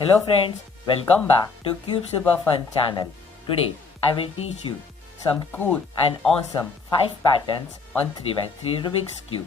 Hello friends, welcome back to cubesuperfun channel. Today I will teach you some cool and awesome 5 patterns on 3x3 Rubik's Cube.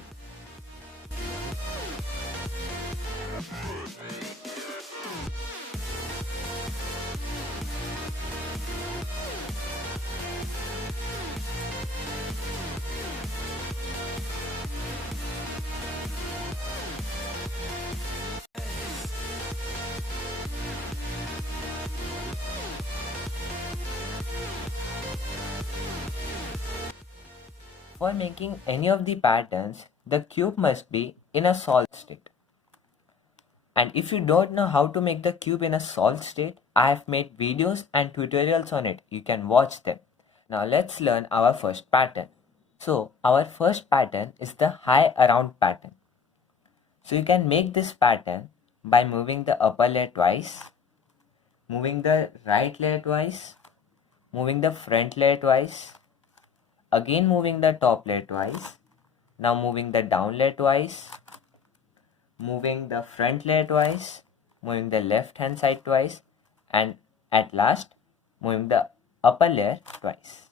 For making any of the patterns, the cube must be in a solid state. And if you don't know how to make the cube in a solid state, I have made videos and tutorials on it. You can watch them. Now let's learn our first pattern. So our first pattern is the high around pattern. So you can make this pattern by moving the upper layer twice, moving the right layer twice, moving the front layer twice, again moving the top layer twice, now moving the down layer twice, moving the front layer twice, moving the left hand side twice, and at last moving the upper layer twice.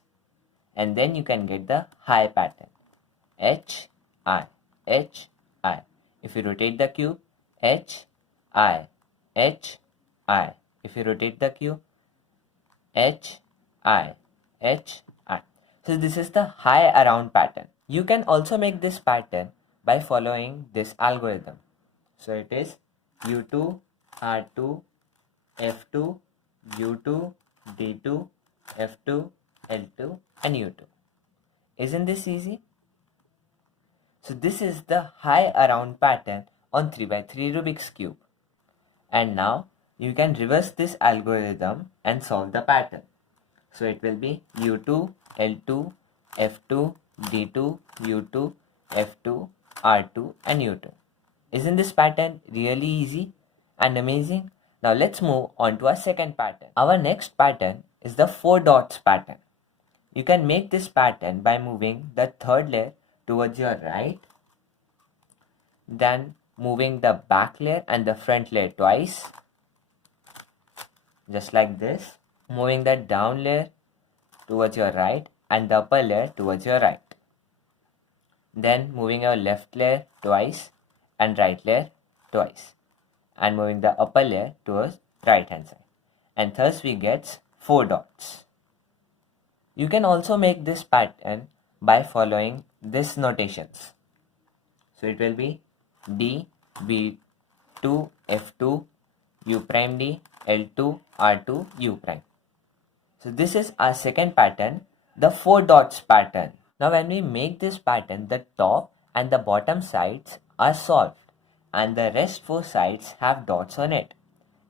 And then you can get the high pattern. H, I, H, I. If you rotate the cube, H, I, H, I. If you rotate the cube, H, I, H, I. So this is the high around pattern. You can also make this pattern by following this algorithm. So it is U2, R2, F2, U2, D2, F2, L2 and U2. Isn't this easy? So this is the high around pattern on 3x3 Rubik's Cube. And now you can reverse this algorithm and solve the pattern. So it will be U2, L2, F2, D2, U2, F2, R2 and U2. Isn't this pattern really easy and amazing? Now let's move on to our second pattern. Our next pattern is the 4 dots pattern. You can make this pattern by moving the third layer towards your right, then moving the back layer and the front layer twice, just like this, moving the down layer towards your right and the upper layer towards your right, then moving your left layer twice and right layer twice, and moving the upper layer towards right hand side, and thus we get 4 dots. You can also make this pattern by following these notations. So it will be D, B2, F2, U prime D, L2, R2, U prime. So this is our second pattern, the 4 dots pattern. Now when we make this pattern, the top and the bottom sides are solved and the rest 4 sides have dots on it.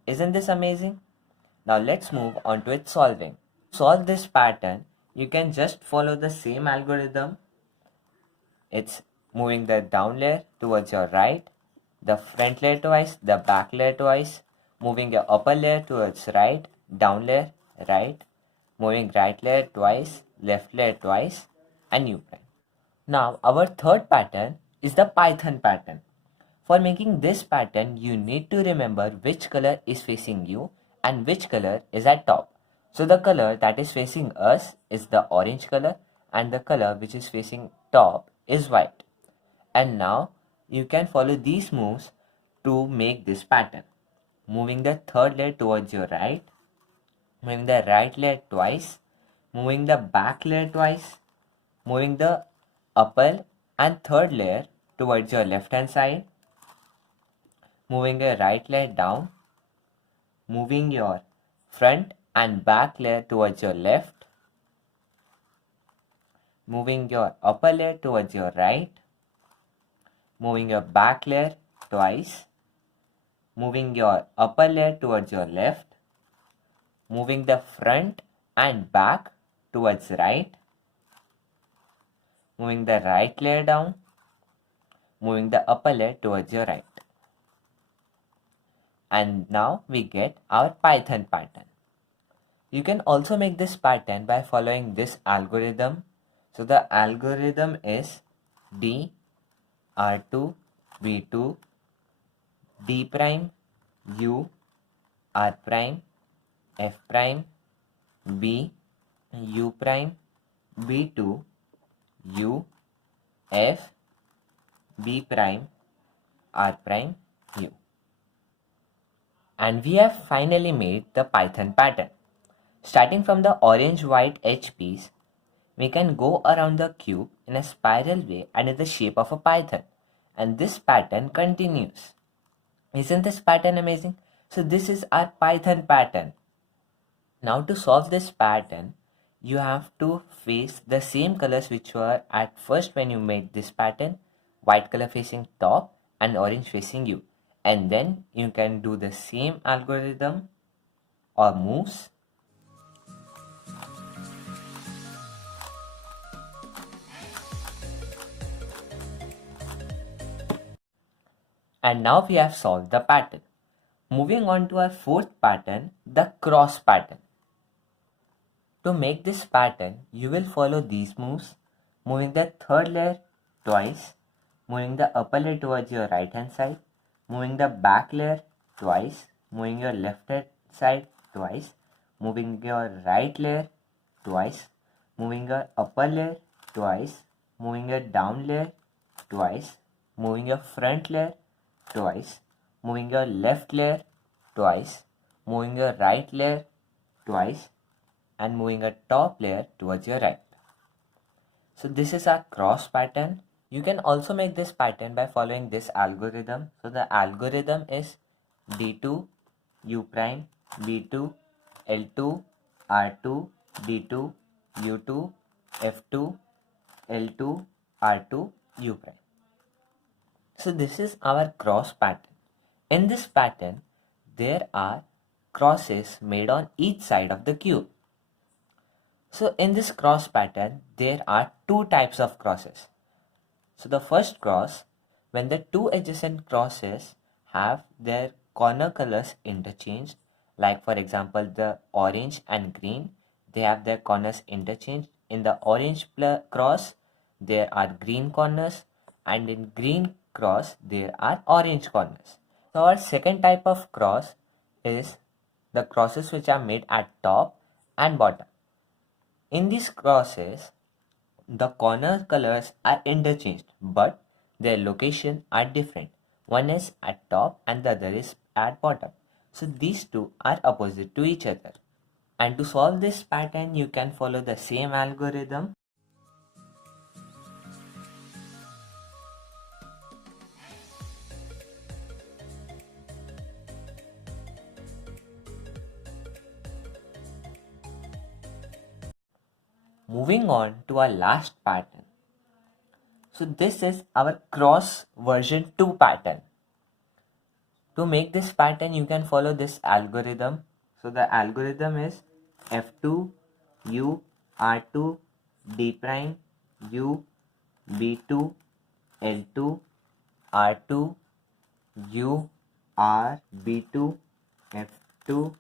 Isn't this amazing? Now let's move on to its solving. To solve this pattern, you can just follow the same algorithm. It's moving the down layer towards your right, the front layer twice, the back layer twice, moving your upper layer towards right, down layer, right, moving right layer twice, left layer twice, and U prime. Now our third pattern is the Python pattern. For making this pattern, you need to remember which color is facing you and which color is at top. So the color that is facing us is the orange color and the color which is facing top is white. And now you can follow these moves to make this pattern. Moving the third layer towards your right, moving the right layer twice, moving the back layer twice, moving the upper and third layer towards your left hand side, moving your right layer down, moving your front and back layer towards your left, moving your upper layer towards your right, moving your back layer twice, moving your upper layer towards your left, moving the front and back towards right, moving the right layer down, moving the upper layer towards your right. And now we get our Python pattern. You can also make this pattern by following this algorithm. So the algorithm is D, R2, B2, D prime, U, R prime, F prime, B, U prime, B2, U, F, B prime, R prime, U. And we have finally made the Python pattern. Starting from the orange-white edge piece, we can go around the cube in a spiral way and in the shape of a python. And this pattern continues. Isn't this pattern amazing? So this is our Python pattern. Now to solve this pattern, you have to face the same colors which were at first when you made this pattern. White color facing top and orange facing you. And then you can do the same algorithm or moves. And now we have solved the pattern. Moving on to our fourth pattern, the cross pattern. To make this pattern, you will follow these moves, moving the third layer twice, moving the upper layer towards your right hand side, moving the back layer twice, moving your left hand side twice, moving your right layer twice, moving your upper layer twice, moving your down layer twice, moving your front layer twice, moving your left layer twice, moving your right layer twice, and moving a top layer towards your right. So this is our cross pattern. You can also make this pattern by following this algorithm. So the algorithm is D2, U prime, B2, L2, R2, D2, U2, F2, L2, R2, U prime. So this is our cross pattern. In this pattern, there are crosses made on each side of the cube. So in this cross pattern, there are two types of crosses. So the first cross, when the two adjacent crosses have their corner colors interchanged, like for example the orange and green, they have their corners interchanged. In the orange cross, there are green corners, and in green cross, there are orange corners. So our second type of cross is the crosses which are made at top and bottom. In these crosses, the corner colors are interchanged, but their location are different. One is at top and the other is at bottom. So these two are opposite to each other. And to solve this pattern, you can follow the same algorithm. Moving on to our last pattern. So this is our cross version 2 pattern. To make this pattern, you can follow this algorithm. So the algorithm is F2, U, R2, D prime, U, B2, L2, R2, U, R, B2, F2,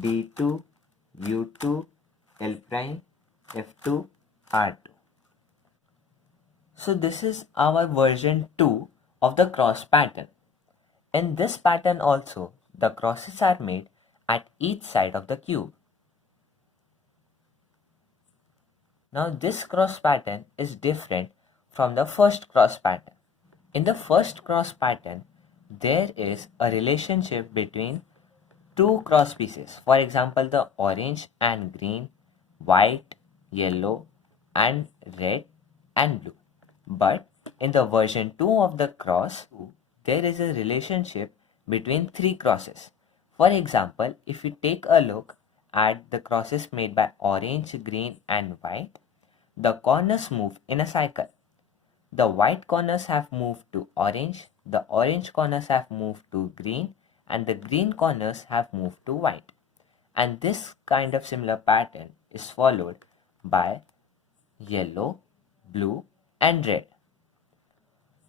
D2, U2, L prime, F2, R2. So this is our version 2 of the cross pattern. In this pattern also, the crosses are made at each side of the cube. Now this cross pattern is different from the first cross pattern. In the first cross pattern, there is a relationship between two cross pieces. For example, the orange and green, white, yellow, and red and blue. But in the version 2 of the cross, there is a relationship between three crosses. For example, if you take a look at the crosses made by orange, green, and white, the corners move in a cycle. The white corners have moved to orange, the orange corners have moved to green, and the green corners have moved to white. And this kind of similar pattern is followed by yellow, blue, and red.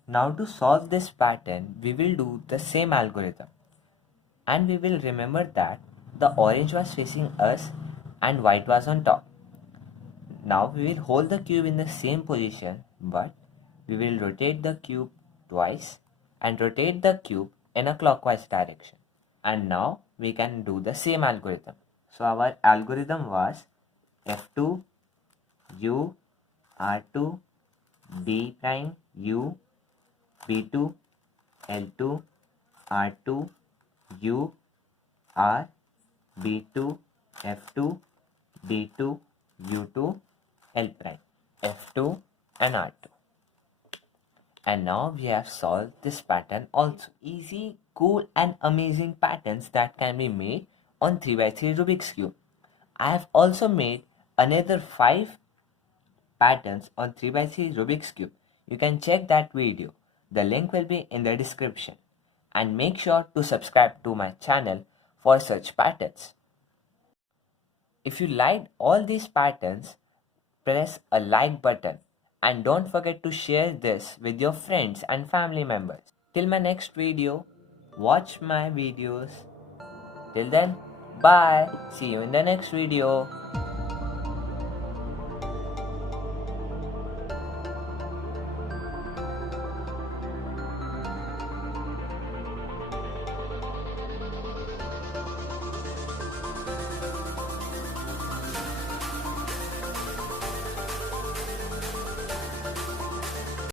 Now to solve this pattern, we will do the same algorithm. And we will remember that the orange was facing us and white was on top. Now we will hold the cube in the same position, but we will rotate the cube twice and rotate the cube in a clockwise direction. And now we can do the same algorithm. So our algorithm was F2 U R2 B prime U B2 L2 R2 U R B2 F2 D2 U2 L prime F2 and R2. And now we have solved this pattern also. Easy, cool and amazing patterns that can be made on 3x3 Rubik's Cube. I have also made another 5 patterns on 3x3 Rubik's Cube. You can check that video. The link will be in the description. And make sure to subscribe to my channel for such patterns. If you liked all these patterns, press a like button and don't forget to share this with your friends and family members. Till my next video, watch my videos. Till then, bye. See you in the next video.